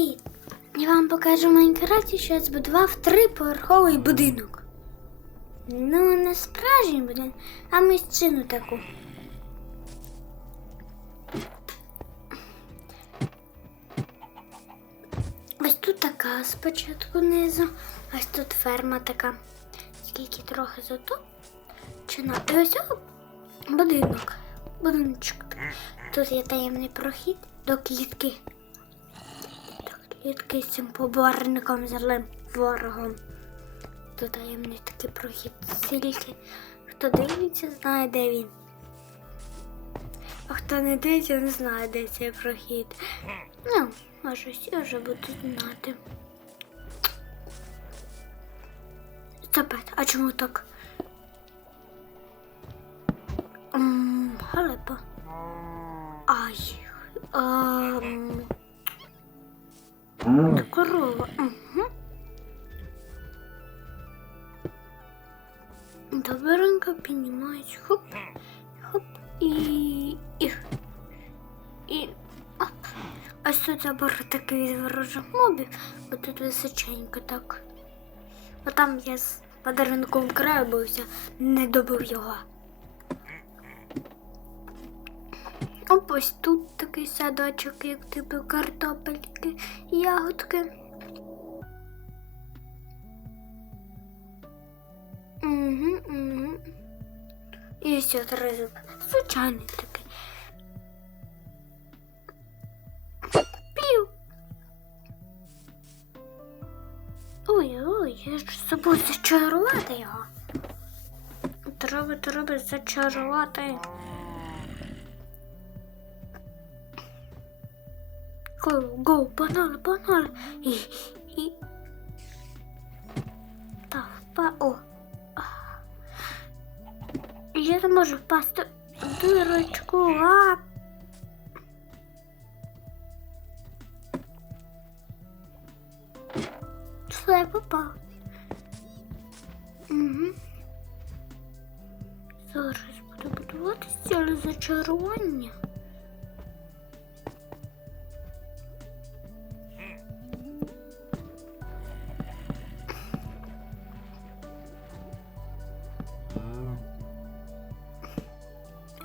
Привіт! Я вам покажу в Майнкрафті, що я збудував триповерховий будинок. Ну, не справжній будинок, а місцину таку. Ось тут така спочатку низу, ось тут ферма така. Скільки трохи зато. Чи на і ось о, будинок. Будиночок. Тут є таємний прохід до клітки. З цим поборником злим ворогом. Тут таємний такий прохід. Стільки. Хто дивиться, знає, де він. А хто не дивиться, не знає, де цей прохід. Ну, може, всі вже будуть знати. Стопет, а чому так? М, Халепа. Ай. Ам, Це корова. Угу. Добренько піднімають. Хоп. Хоп. І. І. І. Оп. Ось тут забор такий від ворожих мобів, бо тут височенько так. Бо там я з подарунком краю бився, не добив його. Оп, ось тут такий садочок, як типу картопельки, ягодки. Угу, угу. І ось от ризик. Звичайний такий. Пів. Ой, ой, я ж забув зачарувати його. Треба, треба зачарувати. Go, go, погнали, погнали. І, і... Так, впа... О. Я не можу впасти в дирочку, а. Все, я попав. Угу. Зараз буду будувати стіли зачарування.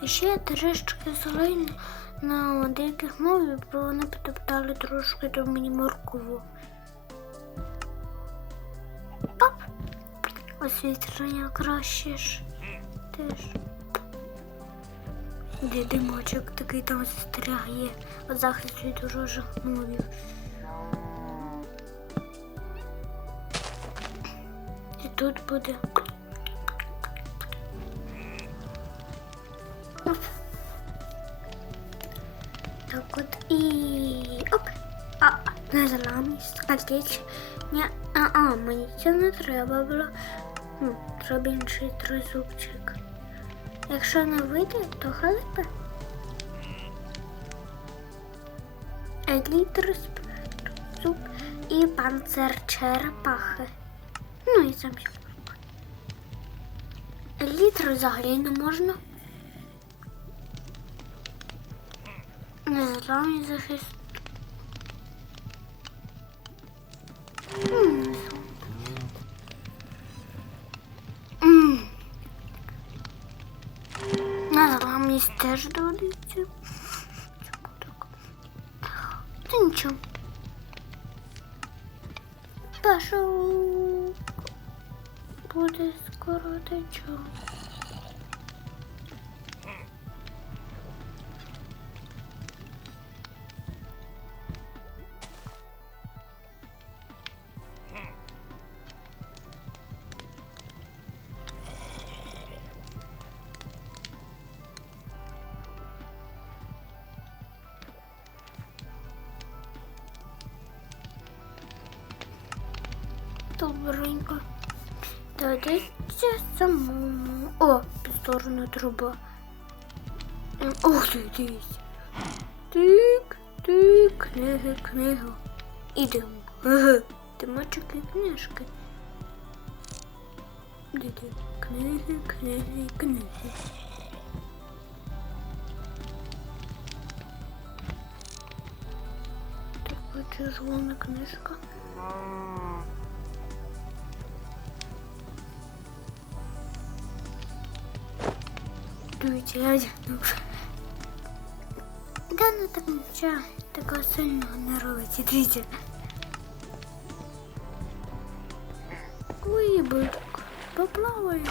Ще трішки зелені на деяких мовах, бо вони потоптали трошки до мені моркову. Оп! Освітлення краще ж теж. Де димочок такий там застрягає від захист від мовів. І тут буде. А, незламність, скакіч. Ні, а, а, мені це не треба було. Ну, треба інший тризубчик. Якщо не вийде, то халипа. Елітр зуб і панцир черепахи. Ну і сам ще. Елітр взагалі не можна. Незламний захист. М. М. Незламність теж так? Та нічого. Пішов. Буде скоро течо. Добренько. Додаться самому. О, підсторона труба. М, Ух ти, дивись. Тик, тик, книги, книга. Ідемо. Тимочок і книжки. Де ти? Книги, книги, книги. Так от червона книжка. Дивіться, я одягнув. Да, ну так нічого, такого сильного не робить. Дивіться. Вибиток. Поплаваємо.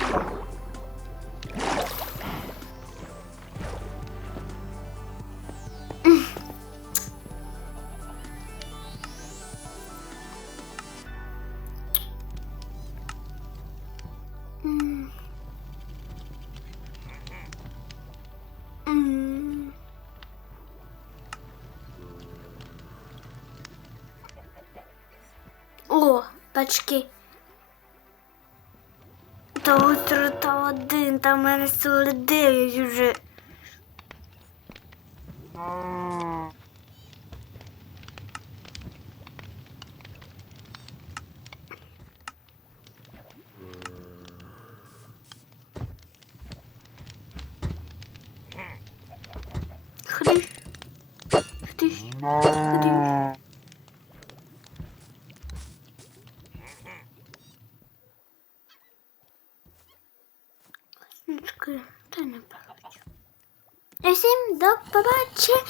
О. Та утро та один, та в мене сили дев'ять вже. Ходи. Ходи. Ходи. Нічки, та не бачу. І всім до побачення!